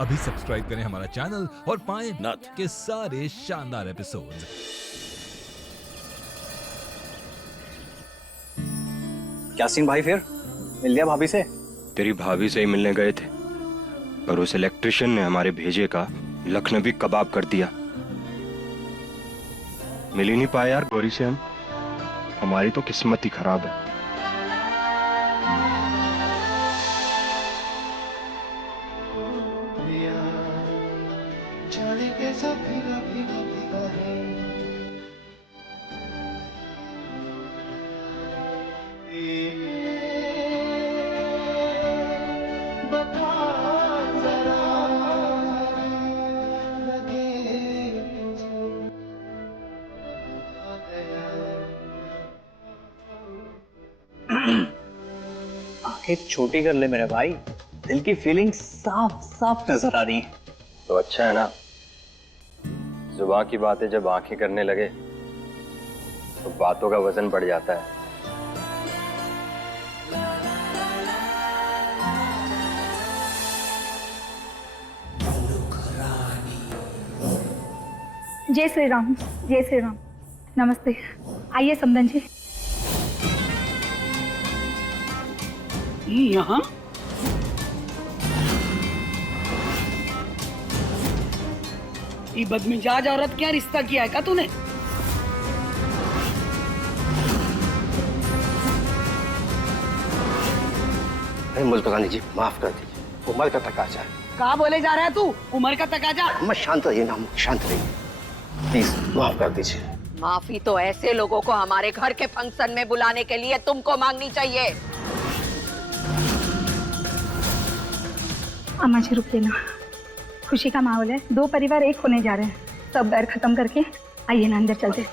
अभी सब्सक्राइब करें हमारा चैनल और पाएं नाथ के सारे शानदार एपिसोड्स। क्या सीन भाई, फिर मिल लिया भाभी से? तेरी भाभी से ही मिलने गए थे, पर उस इलेक्ट्रिशियन ने हमारे भेजे का लखनवी कबाब कर दिया। मिल ही नहीं पाया यार गौरी से हम। हमारी तो किस्मत ही खराब है। आंखें छोटी कर ले मेरे भाई, दिल की फीलिंग साफ साफ नजर आ रही है। तो अच्छा है ना, जुबान की बातें जब आंखें करने लगे तो बातों का वजन बढ़ जाता है। जय श्री राम, जय श्री राम। नमस्ते, आइए समदन जी। यहाँ ये बदमिजाज औरत क्या रिश्ता किया है का तूने? मुल्तानी जी माफ कर दीजिए, उम्र का तकाजा है। कहा बोले जा रहा है तू? उम्र का तकाजा? अम्मा शांत रहिए ना, शांत रहिए प्लीज, माफ कर दीजिए। माफी तो ऐसे लोगों को हमारे घर के फंक्शन में बुलाने के लिए तुमको मांगनी चाहिए। अम्मा जी रुकिए ना, खुशी का माहौल है, दो परिवार एक होने जा रहे हैं। सब बैर खत्म करके आइए ना अंदर चलते।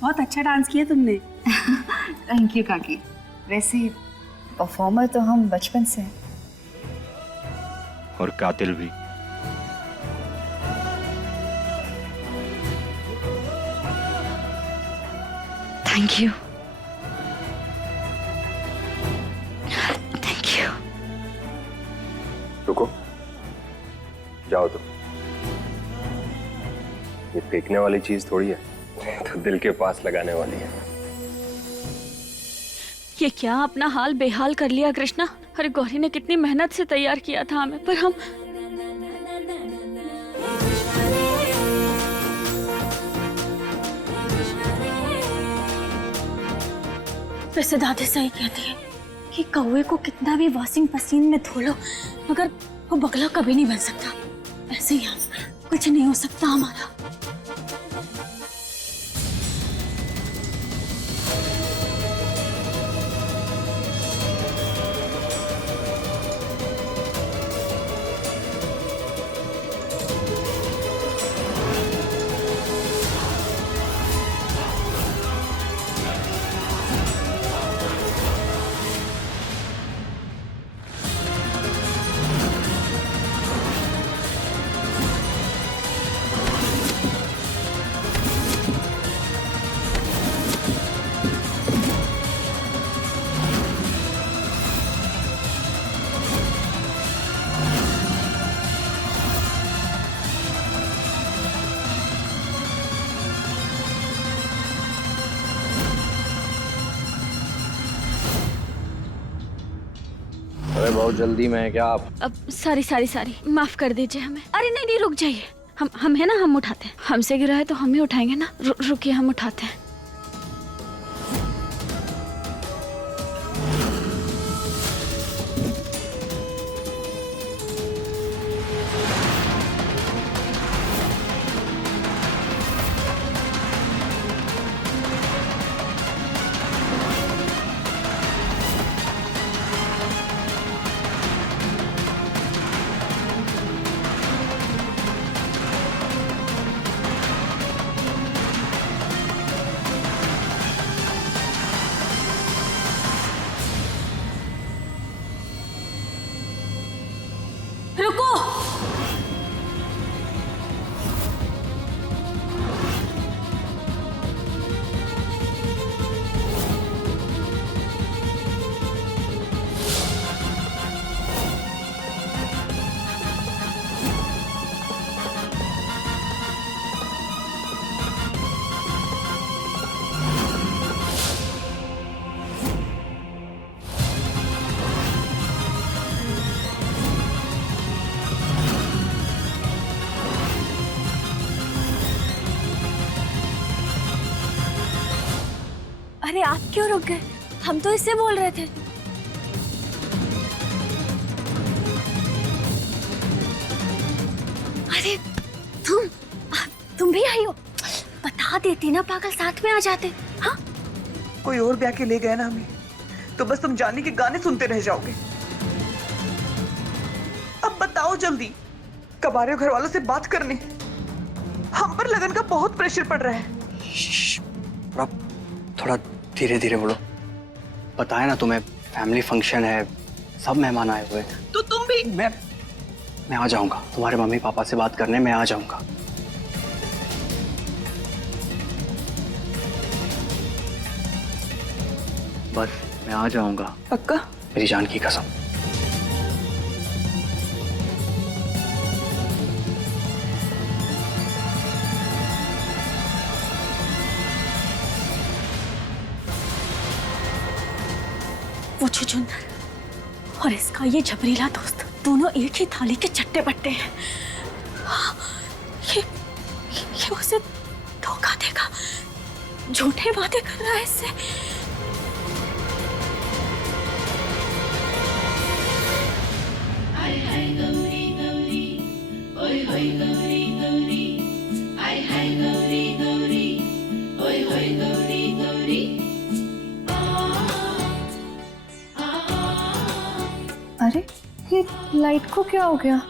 बहुत अच्छा डांस किया तुमने। थैंक यू काकी। वैसे परफॉर्मर तो हम बचपन से हैं। और कातिल भी। Thank you, thank you. रुको, जाओ तुम। ये फेंकने वाली चीज थोड़ी है, तो दिल के पास लगाने वाली है। ये क्या अपना हाल बेहाल कर लिया कृष्णा। अरे गौरी ने कितनी मेहनत से तैयार किया था हमें, पर हम वैसे दादी सही कहती है कि कौवे को कितना भी वॉशिंग मशीन में धो लो मगर वो बगला कभी नहीं बन सकता। ऐसे ही हम कुछ नहीं हो सकता हमारा। बहुत जल्दी में है क्या आप? अब सारी सारी सारी माफ कर दीजिए हमें। अरे नहीं नहीं रुक जाइए, हम है ना, हम उठाते हैं। हमसे गिरा है तो हम ही उठाएंगे ना। रुकिए, हम उठाते हैं। रुको, अरे आप क्यों रुक गए? हम तो इससे बोल रहे थे। अरे तुम भी आई हो? बता देती ना पागल, साथ में आ जाते। हाँ, कोई और ब्याह के ले गए ना हमें, तो बस तुम जानी के गाने सुनते रह जाओगे। अब बताओ जल्दी, कब आ रहे हो घर वालों से बात करने? हम पर लगन का बहुत प्रेशर पड़ रहा है। थोड़ा धीरे धीरे बोलो। बताया ना तुम्हें, फैमिली फंक्शन है, सब मेहमान आए हुए हैं। तो तुम भी? मैं आ जाऊंगा, तुम्हारे मम्मी पापा से बात करने मैं आ जाऊंगा। बस मैं आ जाऊंगा, पक्का? मेरी जान की कसम। वो छुछुंदर और इसका ये झबरीला दोस्त दोनों एक ही थाली के चट्टे बट्टे हैं। ये उसे धोखा देगा, झूठे वादे कर रहा है इससे। अरे ये लाइट को क्या हो गया?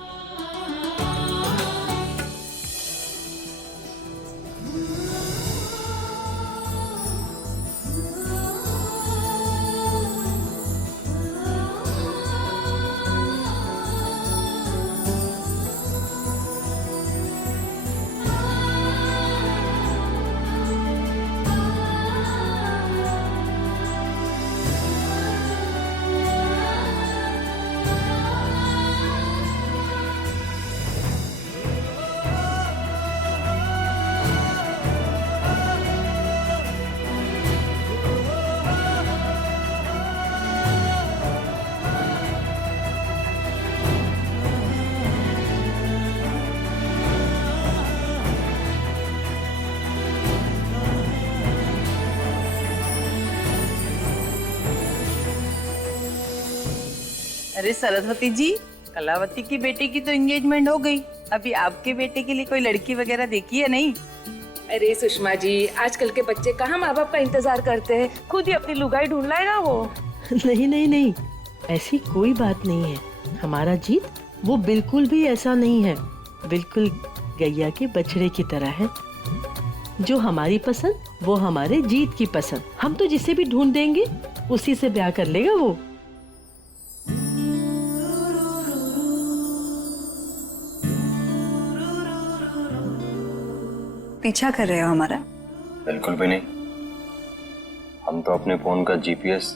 अरे सरस्वती जी, कलावती की बेटे की तो एंगेजमेंट हो गई, अभी आपके बेटे के लिए कोई लड़की वगैरह देखी है नहीं? अरे सुषमा जी, आजकल के बच्चे कहाँ माँ बाप का इंतजार करते हैं, खुद ही अपनी लुगाई ढूंढ लाएगा वो। नहीं नहीं नहीं, ऐसी कोई बात नहीं है। हमारा जीत वो बिल्कुल भी ऐसा नहीं है, बिल्कुल गैया के बछड़े की तरह है। जो हमारी पसंद वो हमारे जीत की पसंद। हम तो जिसे भी ढूंढ देंगे उसी से ब्याह कर लेगा वो। पीछा कर रहे हो हमारा? बिल्कुल भी नहीं, हम तो अपने फोन का जीपीएस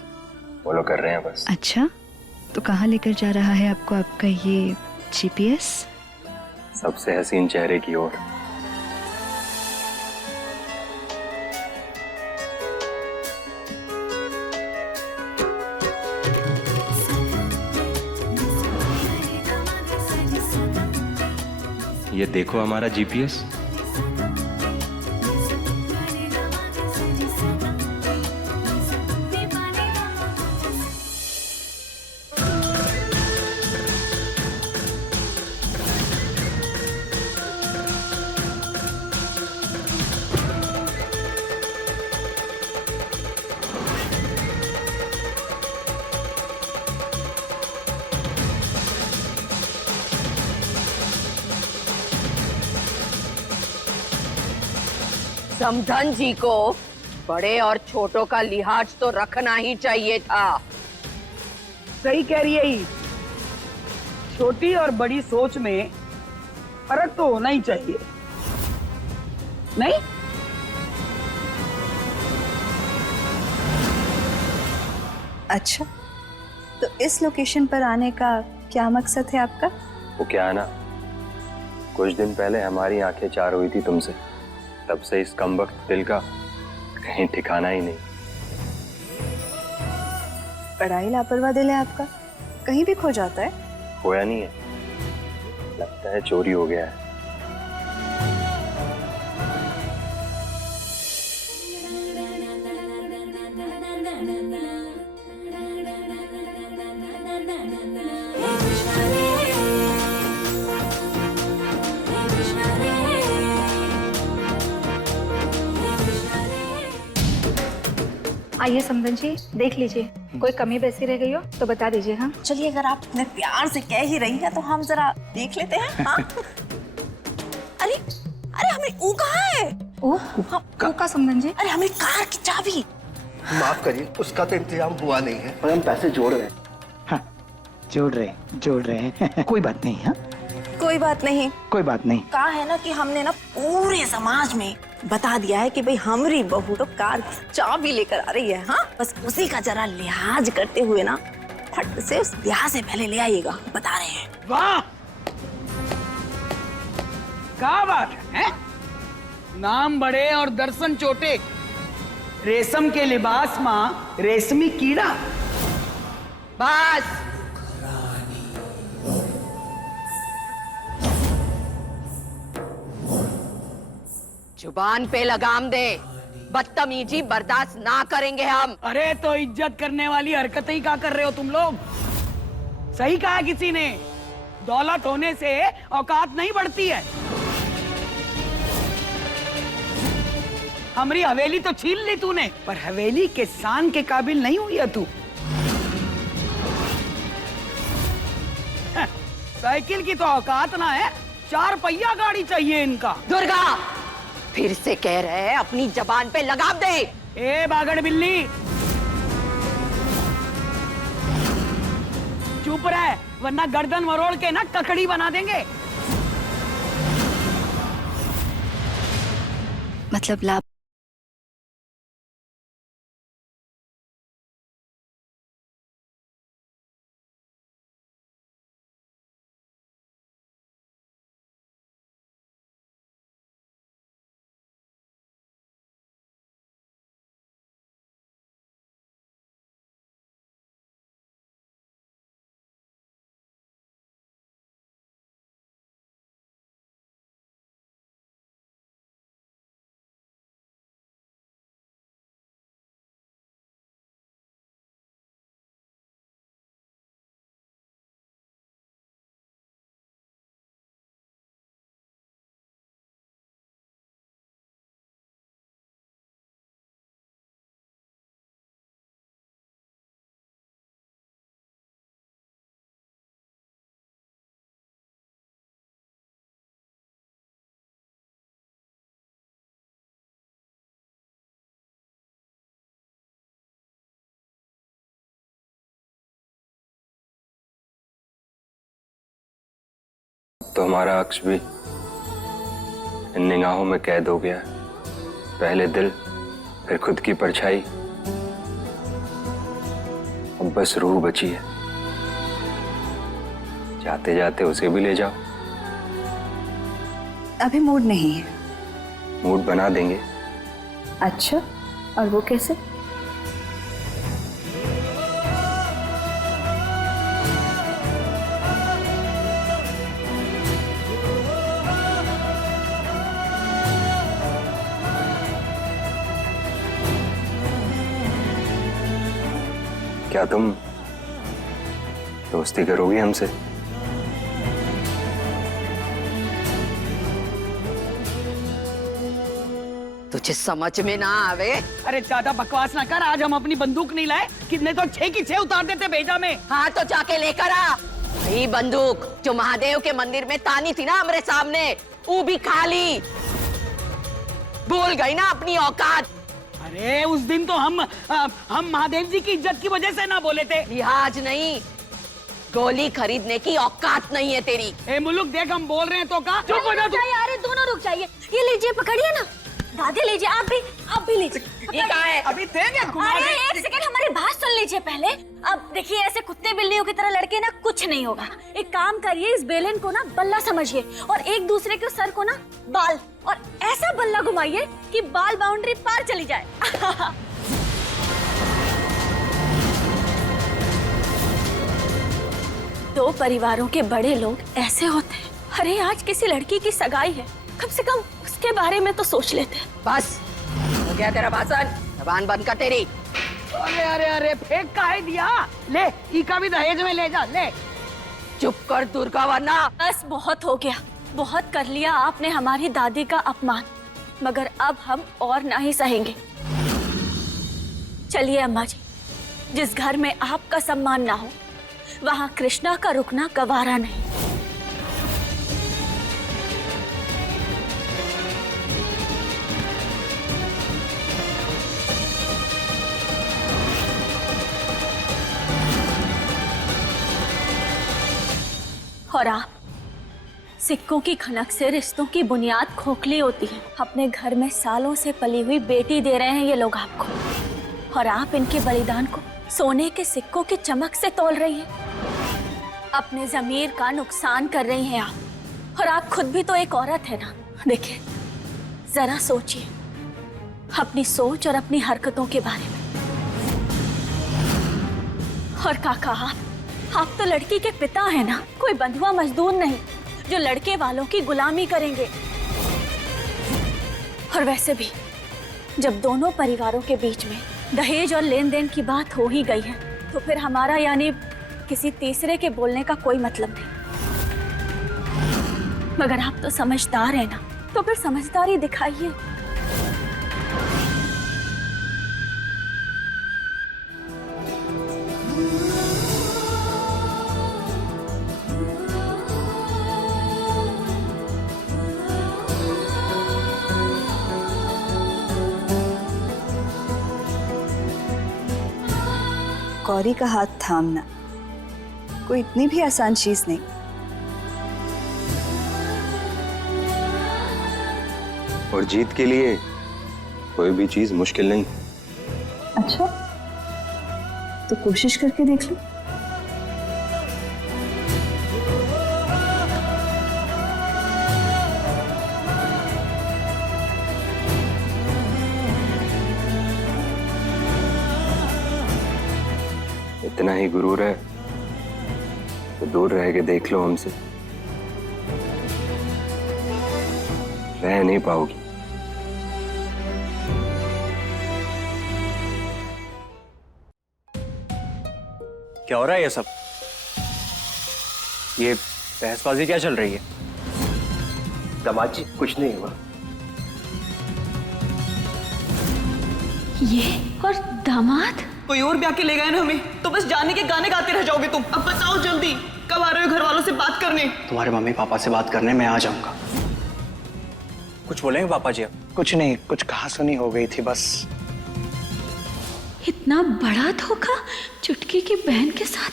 फॉलो कर रहे हैं बस। अच्छा, तो कहाँ लेकर जा रहा है आपको आपका ये जीपीएस? सबसे हसीन चेहरे की ओर। ये देखो हमारा जीपीएस। समधन जी को बड़े और छोटों का लिहाज तो रखना ही चाहिए था। सही कह रही है ही। छोटी और बड़ी सोच में फर्क तो होना ही चाहिए, नहीं? अच्छा, तो इस लोकेशन पर आने का क्या मकसद है आपका? वो क्या है ना, कुछ दिन पहले हमारी आंखें चार हुई थी तुमसे, तब से इस कमबख्त दिल का कहीं ठिकाना ही नहीं। बड़ा ही लापरवाह दिल है आपका, कहीं भी खो जाता है। खोया नहीं है, लगता है चोरी हो गया है। आइए समधन जी, देख लीजिए, कोई कमी बेसी रह गई हो तो बता दीजिए। हाँ चलिए, अगर आप इतने प्यार से कह ही रही हैं तो हम जरा देख लेते हैं। हाँ? अरे अरे हमें ऊ कहाँ है? ऊ का समधन जी? अरे हमें कार की चाबी। माफ करिए, उसका तो इंतजाम हुआ नहीं है, पर हम पैसे जोड़ रहे हैं। हाँ, जोड़ रहे हैं। कोई बात नहीं। हाँ, कोई बात नहीं, कोई बात नहीं। कहा है ना कि हमने ना पूरे समाज में बता दिया है कि भाई हमारी बहू तो कार की चाबी लेकर आ रही है। हाँ, बस उसी का जरा लिहाज करते हुए ना फट से उस ब्याह से पहले ले आइएगा, बता रहे हैं। वाह, क्या बात है? नाम बड़े और दर्शन छोटे, रेशम के लिबास माँ रेशमी कीड़ा। बस जुबान पे लगाम दे, बदतमीजी बर्दाश्त ना करेंगे हम। अरे तो इज्जत करने वाली हरकतें ही क्या कर रहे हो तुम लोग? सही कहा किसी ने, दौलत होने से औकात नहीं बढ़ती है। हमारी हवेली तो छीन ली तूने, पर हवेली के शान के काबिल नहीं हुई है तू। साइकिल की तो औकात ना है, 4 पहिया गाड़ी चाहिए इनका। दुर्गा, फिर से कह रहे हैं अपनी जबान पे लगाम दे। ए बागड़ बिल्ली, चुप रहे वरना गर्दन मरोड़ के ना ककड़ी बना देंगे। मतलब लाभ तो हमारा अक्स भी इन निगाहों में कैद हो गया। पहले दिल, फिर खुद की परछाई, अब बस रूह बची है। जाते जाते उसे भी ले जाओ। अभी मूड नहीं है। मूड बना देंगे। अच्छा, और वो कैसे? क्या तुम दोस्ती करोगी हमसे? तुझे समझ में ना आवे? अरे ज्यादा बकवास ना कर, आज हम अपनी बंदूक नहीं लाए, कितने तो 6 की 6 उतार देते भेजा में। हाँ तो जाके लेकर आ वही बंदूक जो महादेव के मंदिर में तानी थी ना हमारे सामने, वो भी खाली। भूल गई ना अपनी औकात? अरे उस दिन तो हम महादेव जी की इज्जत की वजह से ना बोले थे। लिहाज नहीं, गोली खरीदने की औकात नहीं है तेरी। ए मुलुक देख, हम बोल रहे हैं तो का चुप हो जा तू। अरे दोनों रुक जाइए, ये लीजिए पकड़िए ना। दादी लीजिए, आप भी लीजिए। ये कहाँ है? अभी देंगे घुमा अरे के। एक सेकंड, हमारी बात सुन लीजिए पहले। अब देखिए, ऐसे कुत्ते बिल्लियों की तरह लड़के ना कुछ नहीं होगा। एक काम करिए, इस बेलन को ना बल्ला समझिए और एक दूसरे के सर को ना बाल, और ऐसा बल्ला घुमाइए कि बाल बाउंड्री पार चली जाए। दो परिवारों के बड़े लोग ऐसे होते हैं। अरे आज किसी लड़की की सगाई है, कम से कम उसके बारे में तो सोच लेते हैं। बस हो गया तेरा भाषण, जबान बंद कर तेरी। अरे अरे अरे फेंक काहे दिया? ले इका भी दहेज में ले जा, ले। चुप कर दुर्गा, वरना। बस बहुत हो गया, बहुत कर लिया आपने हमारी दादी का अपमान, मगर अब हम और ना ही सहेंगे। चलिए अम्मा जी, जिस घर में आपका सम्मान ना हो वहाँ कृष्णा का रुकना गवारा नहीं। और आप, सिक्कों की खनक से रिश्तों की बुनियाद खोखली होती है। अपने घर में सालों से पली हुई बेटी दे रहे हैं ये लोग आपको, और आप इनके बलिदान को सोने के सिक्कों की चमक से तोल रही हैं। अपने जमीर का नुकसान कर रही हैं आप, और आप खुद भी तो एक औरत है ना। देखिए, जरा सोचिए अपनी सोच और अपनी हरकतों के बारे में। और काका, आप तो लड़की के पिता हैं ना, कोई बंधुआ मजदूर नहीं जो लड़के वालों की गुलामी करेंगे। और वैसे भी जब दोनों परिवारों के बीच में दहेज और लेन देन की बात हो ही गई है, तो फिर हमारा यानी किसी तीसरे के बोलने का कोई मतलब नहीं। मगर आप तो समझदार हैं ना, तो फिर समझदारी दिखाइए। गौरी का हाथ थामना कोई इतनी भी आसान चीज नहीं। और जीत के लिए कोई भी चीज मुश्किल नहीं। अच्छा, तो कोशिश करके देख लो। इतना ही गुरूर है तो दूर रह के देख लो हमसे, रह नहीं पाओगी। क्या हो रहा है ये सब? ये बहसबाजी क्या चल रही है? दामाद जी, कुछ नहीं हुआ। ये और दामाद कोई और ब्याह के ले गए ना हमें, तो बस जाने के गाने गाते रह जाओगे तुम। अब बताओ जल्दी, कब आ रहे हो घर वालों से बात करने? तुम्हारे मम्मी पापा से बात करने मैं आ जाऊंगा। कुछ बोलेंगे पापा जी? कुछ नहीं, कुछ कहा सुनी हो गई थी बस। इतना बड़ा धोखा चुटकी की बहन के साथ,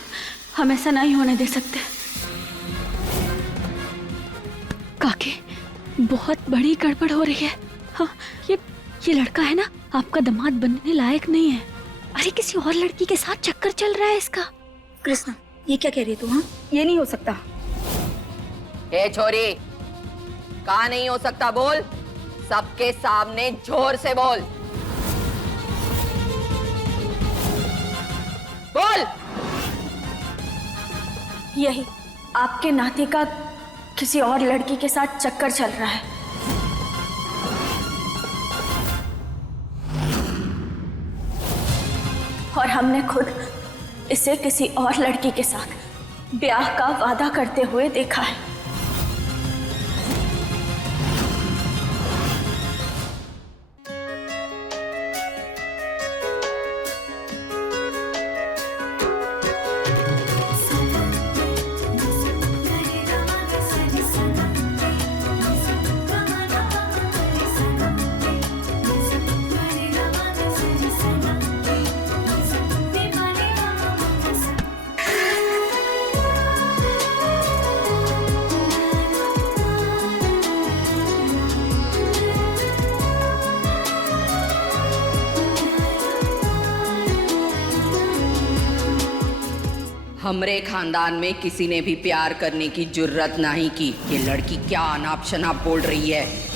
हम ऐसा नहीं होने दे सकते। काके, बहुत बड़ी गड़बड़ हो रही है। हाँ, ये लड़का है ना, आपका दामाद बनने लायक नहीं है। अरे किसी और लड़की के साथ चक्कर चल रहा है इसका। कृष्णा, ये क्या कह रही है तू? हाँ, ये नहीं हो सकता। ए छोरी, कहाँ नहीं हो सकता बोल, सबके सामने जोर से बोल। बोल। यही आपके नाती का किसी और लड़की के साथ चक्कर चल रहा है। और हमने खुद इसे किसी और लड़की के साथ ब्याह का वादा करते हुए देखा है। हमरे खानदान में किसी ने भी प्यार करने की जुर्रत नहीं की। ये लड़की क्या अनाप शनाप बोल रही है।